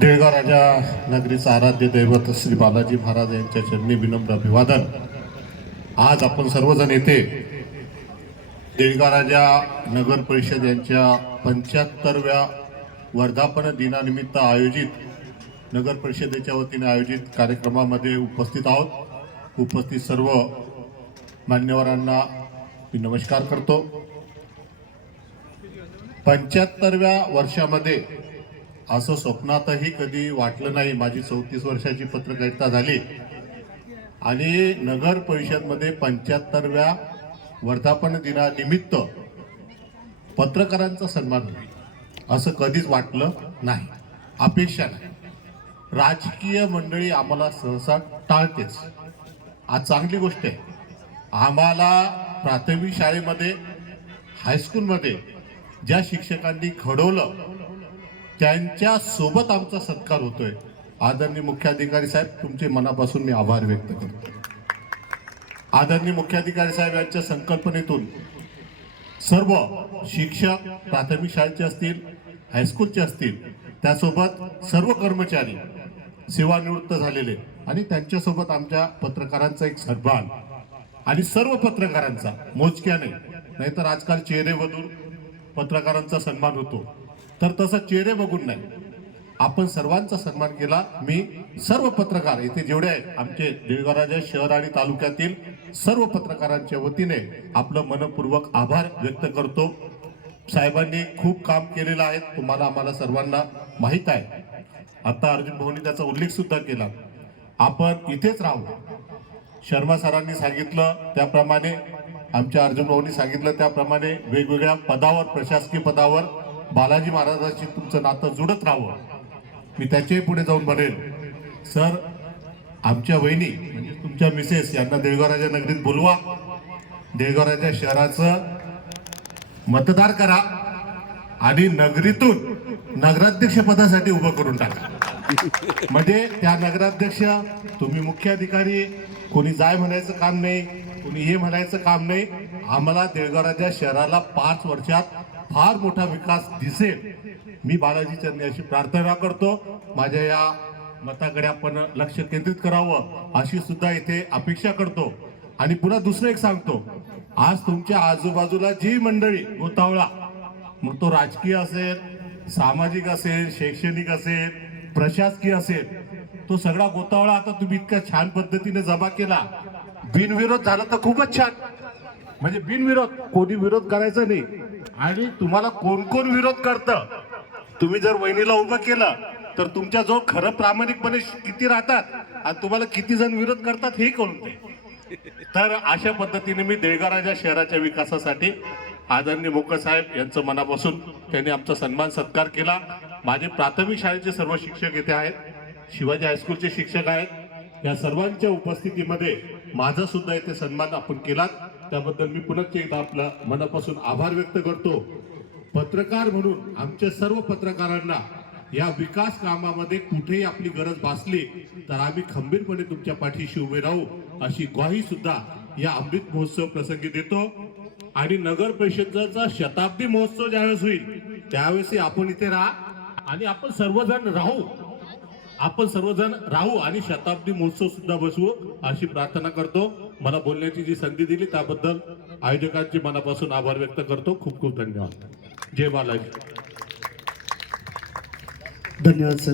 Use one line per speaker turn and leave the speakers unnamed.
देळगाव राजा नगरीचं आराध्य दैवत श्री बालाजी महाराज यांच्या चरणी विनम्र अभिवादन. आज आपण सर्वजण येथे देळगाव राजा नगर परिषद यांच्या पंच्याहत्तरव्या वर्धापन दिनानिमित्त आयोजित नगर परिषदेच्या वतीने आयोजित कार्यक्रमामध्ये उपस्थित आहोत. उपस्थित सर्व मान्यवरांना मी नमस्कार करतो. पंच्याहत्तरव्या वर्षामध्ये असं स्वप्नातही कधी वाटलं नाही. माझी चौतीस वर्षाची पत्रकारिता झाली. आणि नगर परिषदमध्ये पंच्याहत्तरव्या वर्धापन दिनानिमित्त पत्रकारांचा सन्मान होईल. असं कधीच वाटलं नाही. अपेक्षा नाही. राजकीय मंडळी आम्हाला सहसा टाळतेच. आज चांगली गोष्ट आहे. आम्हाला प्राथमिक शाळेमध्ये हायस्कूलमध्ये ज्या शिक्षकांनी घडवलं त्यांच्यासोबत आमचा सत्कार होतोय. आदरणीय मुख्याधिकारी साहेब तुमचे मनापासून मी आभार व्यक्त करतो. आदरणीय मुख्याधिकारी साहेब यांच्या संकल्पनेतून सर्व शिक्षक प्राथमिक शाळेचे असतील हायस्कूलचे असतील त्यासोबत सर्व कर्मचारी सेवानिवृत्त झालेले आणि त्यांच्यासोबत आमच्या पत्रकारांचा एक सन्मान आणि सर्व पत्रकारांचा मोजक्याने नाहीतर आजकाल चेहरे पत्रकारांचा सन्मान होतो. तर तसं चेहरे बघून नाही. आपण सर्वांचा सन्मान केला. मी सर्व पत्रकार इथे जेवढे आहेत आमचे देळगाव शहर आणि तालुक्यातील सर्व पत्रकारांच्या वतीने आपलं मनपूर्वक आभार व्यक्त करतो. साहेबांनी खूप काम केलेलं आहे. तुम्हाला आम्हाला सर्वांना माहीत आहे. आता अर्जुन भाऊनी त्याचा उल्लेख सुद्धा केला. आपण इथेच राहू. शर्मा सरांनी सांगितलं त्याप्रमाणे आमच्या अर्जुन भाऊनी सांगितलं त्याप्रमाणे वेगवेगळ्या पदावर प्रशासकीय पदावर बालाजी महाराजांशी तुमचं नातं जुडत राहावं. मी त्याच्याही पुढे जाऊन म्हणेल सर आमच्या वहिनी म्हणजे तुमच्या मिसेस यांना देळगावराजा नगरीत बोलवा. देळगावराजा शहराचं मतदार करा आणि नगरीतून नगराध्यक्ष पदासाठी उभं करून टाका. म्हणजे त्या नगराध्यक्ष तुम्ही मुख्य अधिकारी कोणी जाय म्हणायचं काम नाही कोणी हे म्हणायचं काम नाही. आम्हाला देळगावराजा शहराला पाच वर्षात फार मोठा विकास दिसेल. मी बालाजी चरणी अशी प्रार्थना करतो. माझ्या या मताकडे आपण लक्ष केंद्रित करावं अशी सुद्धा इथे अपेक्षा करतो. आणि पुन्हा दुसरं एक सांगतो. आज तुमच्या आजूबाजूला जी मंडळी गोतावळा मग तो राजकीय असेल सामाजिक असेल शैक्षणिक असेल प्रशासकीय असेल तो सगळा गोतावळा आता तुम्ही इतक्या छान पद्धतीने जमा केला. बिनविरोध झाला तर खूपच छान. म्हणजे बिनविरोध कोणी विरोध करायचा नाही. आणि तुम्हाला कोण कोण विरोध करतं? तुम्ही जर वहिनीला उभं केलं तर तुमच्या जो खरं प्रामाणिकपणे किती राहतात आणि तुम्हाला किती जण विरोध करतात हे कोणते तर अशा पद्धतीने मी देळगाराच्या शहराच्या विकासासाठी आदरणीय मोकळ साहेब यांचं मनापासून त्यांनी आमचा सन्मान सत्कार केला. माझे प्राथमिक शाळेचे सर्व शिक्षक येथे आहेत. शिवाजी हायस्कूलचे शिक्षक आहेत. या सर्वांच्या उपस्थितीमध्ये माझा सुद्धा इथे सन्मान आपण केला त्याबद्दल मी पुन्हा एकदा आपला मनापासून आभार व्यक्त करतो. पत्रकार म्हणून आमच्या सर्व पत्रकारांना या विकास कामामध्ये कुठेही आपली गरज भासली तर आम्ही खंबीरपणे तुमच्या पाठीशी उभे राहू अशी ग्वाही सुद्धा या अमृत महोत्सव प्रसंगी देतो. आणि नगर परिषदेचा शताब्दी महोत्सव ज्यावेळेस होईल त्यावेळेस आपण इथे राहा आणि आपण सर्वजण राहू. आपण सर्वजण राहू आणि शताब्दी महोत्सव सुद्धा बसवू अशी प्रार्थना करतो. मला बोलण्याची जी संधी दिली त्याबद्दल आयोजकांचे मनापासून आभार व्यक्त करतो. खूप खूप धन्यवाद. जय बालाजी
धन्यवाद सर.